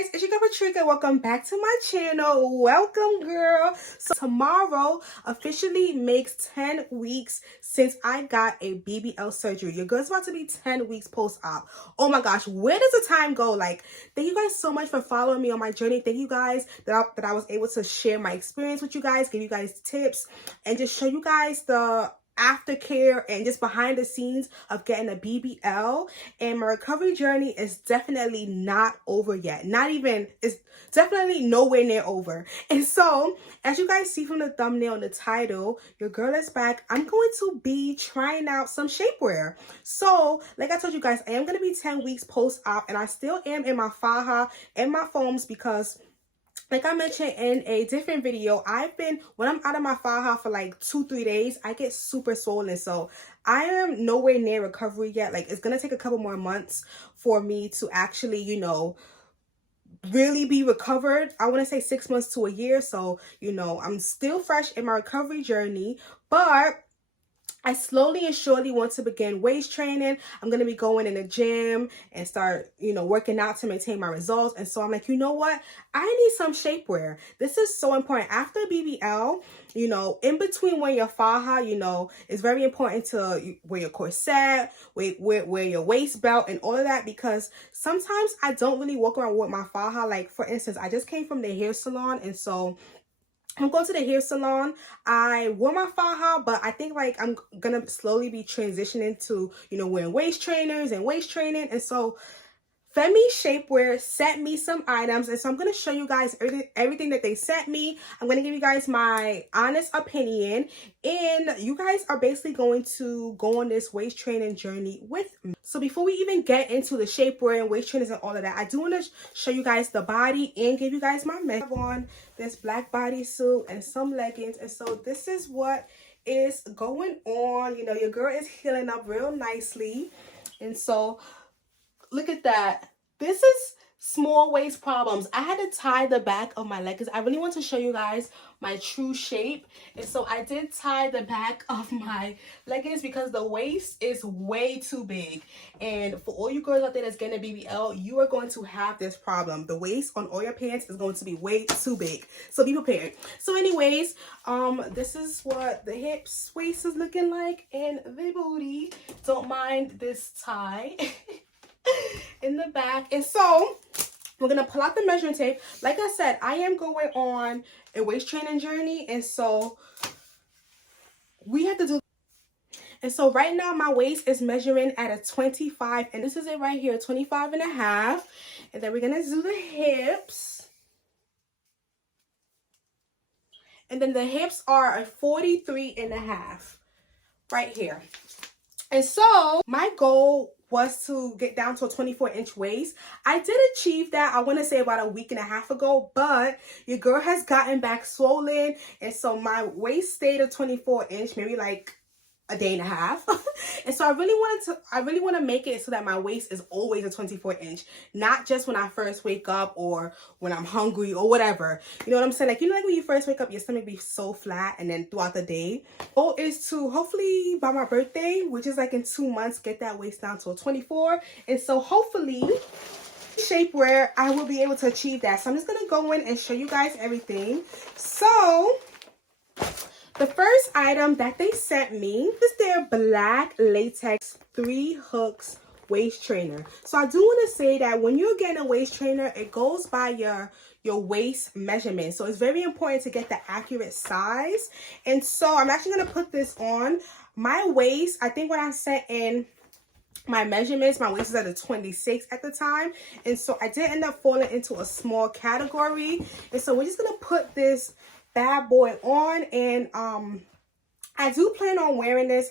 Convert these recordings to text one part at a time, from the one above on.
guys, it's your girl Patricia. Welcome back to my channel. Welcome, girl. So tomorrow officially makes 10 weeks since I got a BBL surgery. Your girl's about to be 10 weeks post-op. Oh my gosh, where does the time go? Like, thank you guys so much for following me on my journey. Thank you guys that I was able to share my experience with you guys, give you guys tips, and just show you guys the aftercare and just behind the scenes of getting a BBL. And my recovery journey is definitely not over yet. It's definitely nowhere near over. And so, as you guys see from the thumbnail and the title, your girl is back. I'm going to be trying out some shapewear. So, like I told you guys, I am going to be 10 weeks post-op, and I still am in my faja and my foams because, like I mentioned in a different video, when I'm out of my faja for like 2-3 days, I get super swollen. So I am nowhere near recovery yet. Like, it's going to take a couple more months for me to actually, really be recovered. I want to say 6 months to a year. So, I'm still fresh in my recovery journey, but I slowly and surely want to begin waist training. I'm going to be going in the gym and start, working out to maintain my results. And so I'm like, you know what? I need some shapewear. This is so important. After BBL, in between wearing your faja, it's very important to wear your corset, wear your waist belt and all of that, because sometimes I don't really walk around with my faja. Like, for instance, I just came from the hair salon, and so I'm going to the hair salon. I wore my faja, but I think like I'm gonna slowly be transitioning to, wearing waist trainers and waist training. And so Femme Shapewear sent me some items, and so I'm going to show you guys everything that they sent me. I'm going to give you guys my honest opinion, and you guys are basically going to go on this waist training journey with me. So before we even get into the shapewear and waist trainers and all of that, I do want to show you guys the body and give you guys my measure. I have on this black bodysuit and some leggings, and so this is what is going on. Your girl is healing up real nicely, and so look at that. This is small waist problems. I had to tie the back of my leggings. I really want to show you guys my true shape. And so I did tie the back of my leggings because the waist is way too big. And for all you girls out there that's getting a BBL, you are going to have this problem. The waist on all your pants is going to be way too big. So be prepared. So anyways, this is what the hips waist is looking like, and the booty. Don't mind this tie. In the back. And so we're gonna pull out the measuring tape. Like I said, I am going on a waist training journey, and so we have to do. And so right now my waist is measuring at a 25, and this is it right here, 25 and a half. And then we're gonna do the hips, and then the hips are a 43 and a half right here. And so my goal was to get down to a 24-inch waist. I did achieve that, I want to say about a week and a half ago, but your girl has gotten back swollen, and so my waist stayed a 24-inch, maybe like a day and a half. And so I really want to make it so that my waist is always a 24-inch, not just when I first wake up or when I'm hungry or whatever. You know what I'm saying? Like, like when you first wake up, your stomach be so flat, and then throughout the day. Goal is to hopefully by my birthday, which is like in 2 months, get that waist down to a 24. And so hopefully shapewear, I will be able to achieve that. So I'm just gonna go in and show you guys everything. So the first item that they sent me is their black latex 3 hooks waist trainer. So I do want to say that when you're getting a waist trainer, it goes by your waist measurement. So it's very important to get the accurate size. And so I'm actually going to put this on. My waist, I think when I set in my measurements, my waist is at a 26 at the time. And so I did end up falling into a small category. And so we're just going to put this bad boy on, and I do plan on wearing this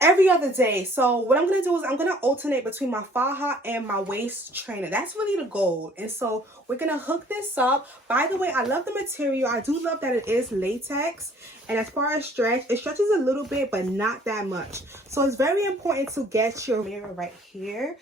every other day. So what I'm gonna do is I'm gonna alternate between my faja and my waist trainer. That's really the goal. And so we're gonna hook this up. By the way, I love the material. I do love that it is latex, and as far as stretch, it stretches a little bit but not that much. So it's very important to get your mirror right here.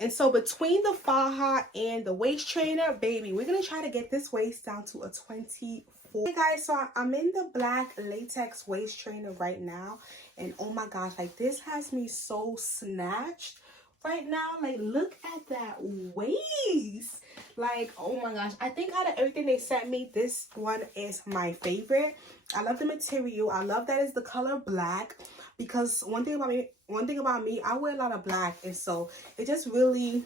And so between the faja and the waist trainer, baby, we're going to try to get this waist down to a 24. Hey guys, so I'm in the black latex waist trainer right now. And oh my gosh, like this has me so snatched right now. Like, look at that like, oh my gosh, I think out of everything they sent me, this one is my favorite. I love the material. I love that it's the color black, because one thing about me, I wear a lot of black, and so it just really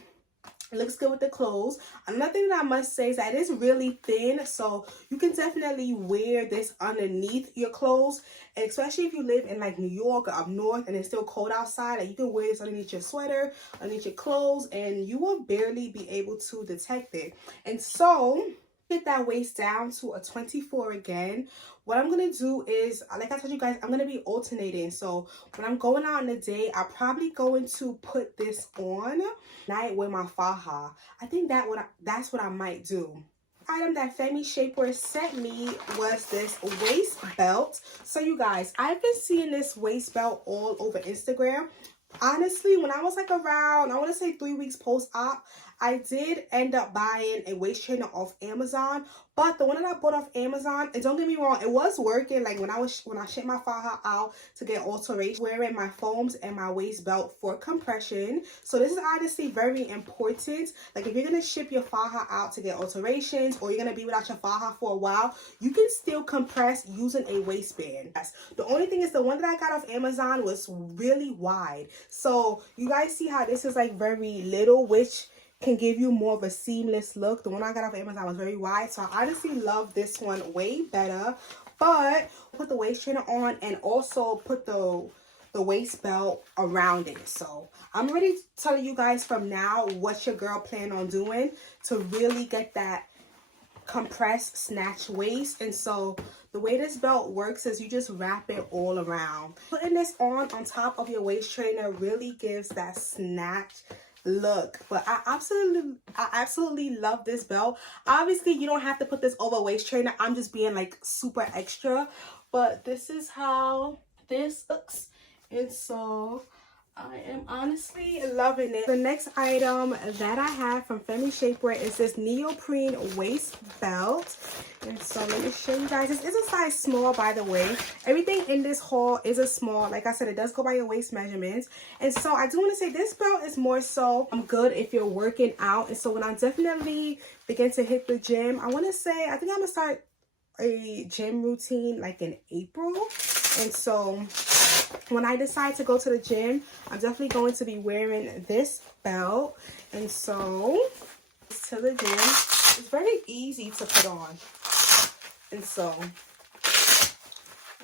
looks good with the clothes. Another thing that I must say is that it is really thin, so you can definitely wear this underneath your clothes, and especially if you live in like New York or up north and it's still cold outside, and you can wear this underneath your sweater, underneath your clothes, and you will barely be able to detect it. And so get that waist down to a 24 again. What I'm gonna do is, like I told you guys, I'm gonna be alternating. So when I'm going out in the day, I'm probably going to put this on night with my faja. I think that's what I might do. Item that Femme Shapewear sent me was this waist belt. So you guys, I've been seeing this waist belt all over Instagram. Honestly, when I was like around, I want to say 3 weeks post-op, I did end up buying a waist trainer off Amazon. But the one that I bought off Amazon, and don't get me wrong, it was working. Like when I shipped my faja out to get alteration, wearing my foams and my waist belt for compression. So this is honestly very important. Like if you're gonna ship your faja out to get alterations, or you're gonna be without your faja for a while, you can still compress using a waistband. Yes. The only thing is the one that I got off Amazon was really wide. So you guys see how this is like very little, which can give you more of a seamless look. The one I got off Amazon was very wide, so I honestly love this one way better. But put the waist trainer on and also put the waist belt around it. So I'm already telling you guys from now what your girl plan on doing to really get that compressed snatch waist. And so the way this belt works is you just wrap it all around. Putting this on top of your waist trainer really gives that snatch look. But I absolutely love this belt. Obviously you don't have to put this over a waist trainer. I'm just being like super extra, but this is how this looks, and so I am honestly loving it. The next item that I have from Femme Shapewear is this neoprene waist belt. And so let me show you guys. This is a size small, by the way. Everything in this haul is a small. Like I said, it does go by your waist measurements. And so I do want to say this belt is more so good if you're working out. And so when I definitely begin to hit the gym, I want to say, I think I'm going to start a gym routine like in April. And so when I decide to go to the gym, I'm definitely going to be wearing this belt. And so to the gym, it's very easy to put on. And so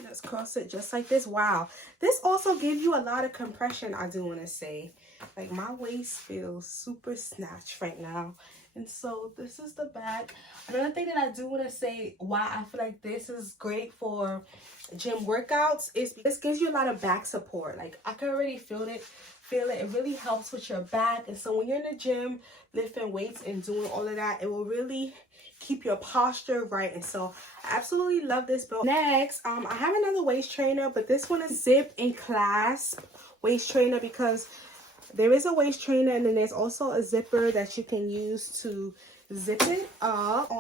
let's cross it just like this. Wow, this also gives you a lot of compression. I do want to say, like, my waist feels super snatched right now. And so this is the back. Another thing that I do want to say why I feel like this is great for gym workouts is because this gives you a lot of back support. Like I can already feel it. It really helps with your back. And so when you're in the gym lifting weights and doing all of that, it will really keep your posture right. And so I absolutely love this belt. Next, I have another waist trainer, but this one is zip and clasp waist trainer, because there is a waist trainer and then there's also a zipper that you can use to zip it up.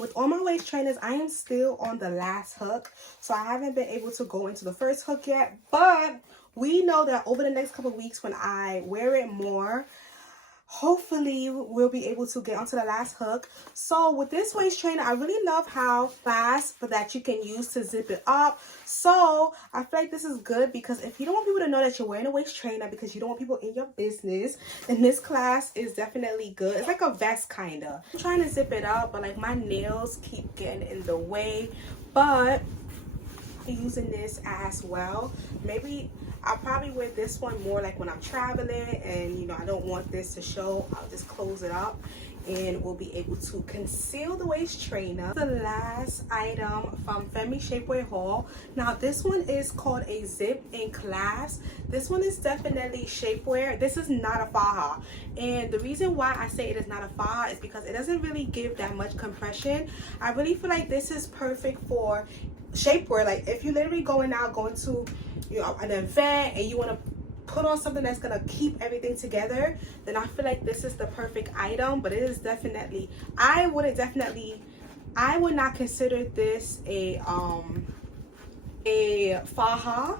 With all my waist trainers, I am still on the last hook, so I haven't been able to go into the first hook yet. But we know that over the next couple of weeks, when I wear it more, hopefully we'll be able to get onto the last hook. So with this waist trainer, I really love how clasp that you can use to zip it up. So I feel like this is good, because if you don't want people to know that you're wearing a waist trainer because you don't want people in your business, then this clasp is definitely good. It's like a vest kind of. I'm trying to zip it up, but like my nails keep getting in the way. But I'm using this as well. Maybe I'll probably wear this one more like when I'm traveling and, you know, I don't want this to show. I'll just close it up and we'll be able to conceal the waist trainer. The last item from Femme Shapewear haul. Now this one is called a zip and clasp. This one is definitely shapewear. This is not a faja, and the reason why I say it is not a faja is because it doesn't really give that much compression. I really feel like this is perfect for shapewear. Like if you're literally going to, you know, an event and you want to put on something that's gonna keep everything together, then I feel like this is the perfect item. But it is definitely, I would not consider this a faja,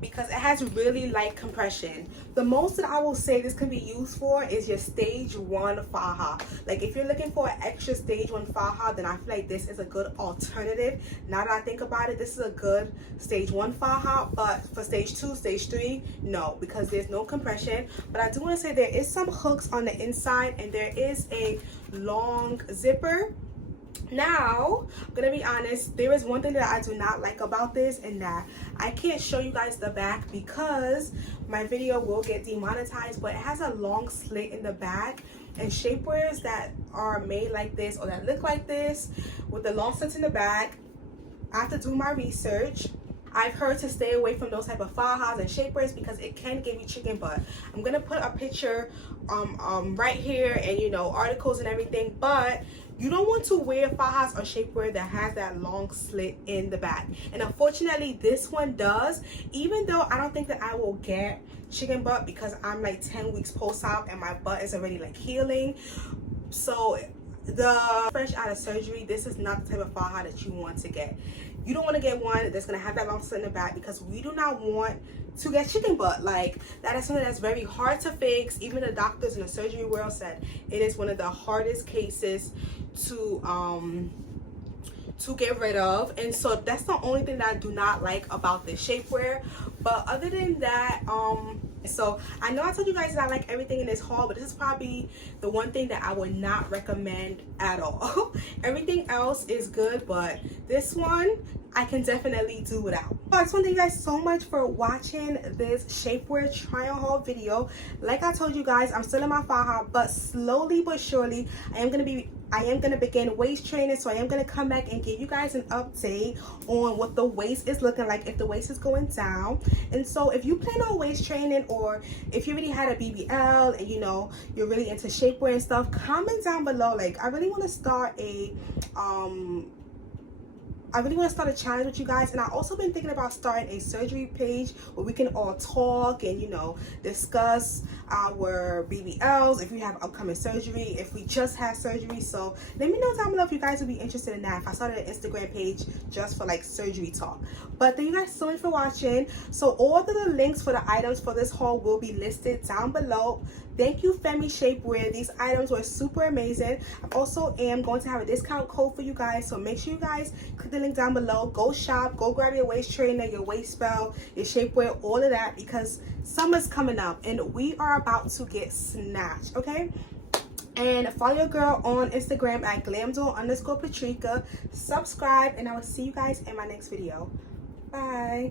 because it has really light compression. The most that I will say this can be used for is your stage 1 faja. Like if you're looking for an extra stage 1 faja, then I feel like this is a good alternative. Now that I think about it, this is a good stage 1 faja, but for stage 2, stage 3, no, because there's no compression. But I do want to say there is some hooks on the inside, and there is a long zipper. Now, I'm gonna be honest, there is one thing that I do not like about this, and that I can't show you guys the back because my video will get demonetized, but it has a long slit in the back. And shapewears that are made like this or that look like this with the long slits in the back, I have to do my research. I've heard to stay away from those type of fajas and shapewears because it can give you chicken butt. I'm gonna put a picture right here, and you know, articles and everything, but you don't want to wear fajas or shapewear that has that long slit in the back. And unfortunately, this one does, even though I don't think that I will get chicken butt because I'm like 10 weeks post-op and my butt is already like healing. So the fresh out of surgery, this is not the type of faja that you want to get. You don't want to get one that's going to have that long slit in the back because we do not want to get chicken butt. Like, that is something that's very hard to fix. Even the doctors in the surgery world said it is one of the hardest cases to get rid of. And so that's the only thing that I do not like about this shapewear. But other than that, so I know I told you guys that I like everything in this haul, but this is probably the one thing that I would not recommend at all. Everything else is good, but this one I can definitely do without. I just want to thank you guys so much for watching this shapewear try on haul video. Like I told you guys, I'm still in my faja, but slowly but surely I am gonna begin waist training. So I am gonna come back and give you guys an update on what the waist is looking like, if the waist is going down. And so if you plan on waist training, or if you already had a BBL and you know you're really into shapewear and stuff, comment down below. Like, I really want to start a challenge with you guys. And I also been thinking about starting a surgery page where we can all talk and, you know, discuss our BBLs, if we have upcoming surgery, if we just had surgery. So let me know down below if you guys would be interested in that, if I started an Instagram page just for like surgery talk. But thank you guys so much for watching. So all of the links for the items for this haul will be listed down below. Thank you, Femme Shapewear. These items were super amazing. I also am going to have a discount code for you guys, so make sure you guys click the link down below. Go shop, go grab your waist trainer, your waist belt, your shapewear, all of that, because summer's coming up and we are about to get snatched, okay? And follow your girl on Instagram at glamdoll_Patrica. Subscribe, and I will see you guys in my next video. Bye.